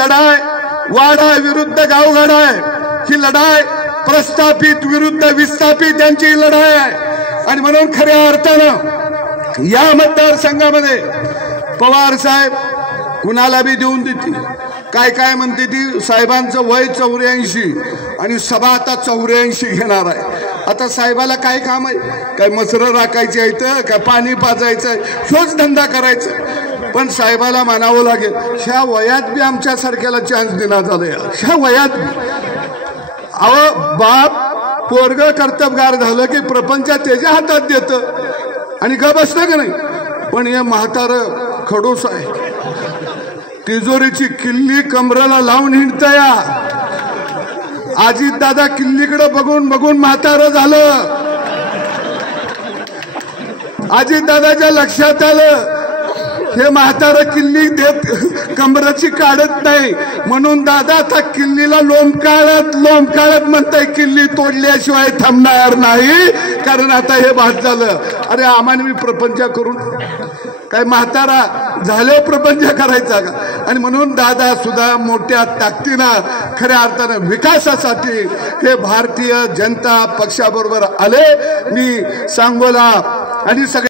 लढाई वाडा विरुद्ध गावगाडा आहे, ही लढाई प्रस्थापित विरुद्ध विस्थापित यांची लढाई आहे। आणि म्हणून खऱ्या अर्थानं या मतदारसंघामध्ये पवार साहेब कुणाला बी देऊन देतील। काय काय म्हणते ती, साहेबांचं वय 84 आणि सभा आता 84 घेणार आहे। आता साहेबाला काय काम आहे? काय मसरं राखायची आहेत, काय पाणी पाजायचं, शोच धंदा करायचा। पण साहेबाला मानावं लागेल, ह्या वयात बी आमच्या सारख्याला चान्स देण्यात आलाय। ह्या वयात अहो बाप पोरग कर्तबगार झालं की प्रपंच त्याच्या हातात देतं आणि का बसतं का नाही। पण हे म्हातारं खडूस आहे, तिजोरीची किल्ली कमराला लावून हिंडतया। अजित दादा किल्लीकडे बघून बघून म्हातारं झालं। अजित दादाच्या लक्षात आलं हे म्हातारं किल्ली देत कमराची काढत नाही, म्हणून दादा आता किल्लीला लोंबकाळत म्हणताय किल्ली तोडल्याशिवाय थांबणार नाही, कारण आता हे भात झालं। अरे आम्हाला मी प्रपंच करून काय म्हातारा झाले प्रपंच करायचा का? आणि म्हणून दादा सुद्धा मोठ्या ताकदीनं खऱ्या अर्थानं विकासासाठी हे भारतीय जनता पक्षाबरोबर आले। मी सांगोला आणि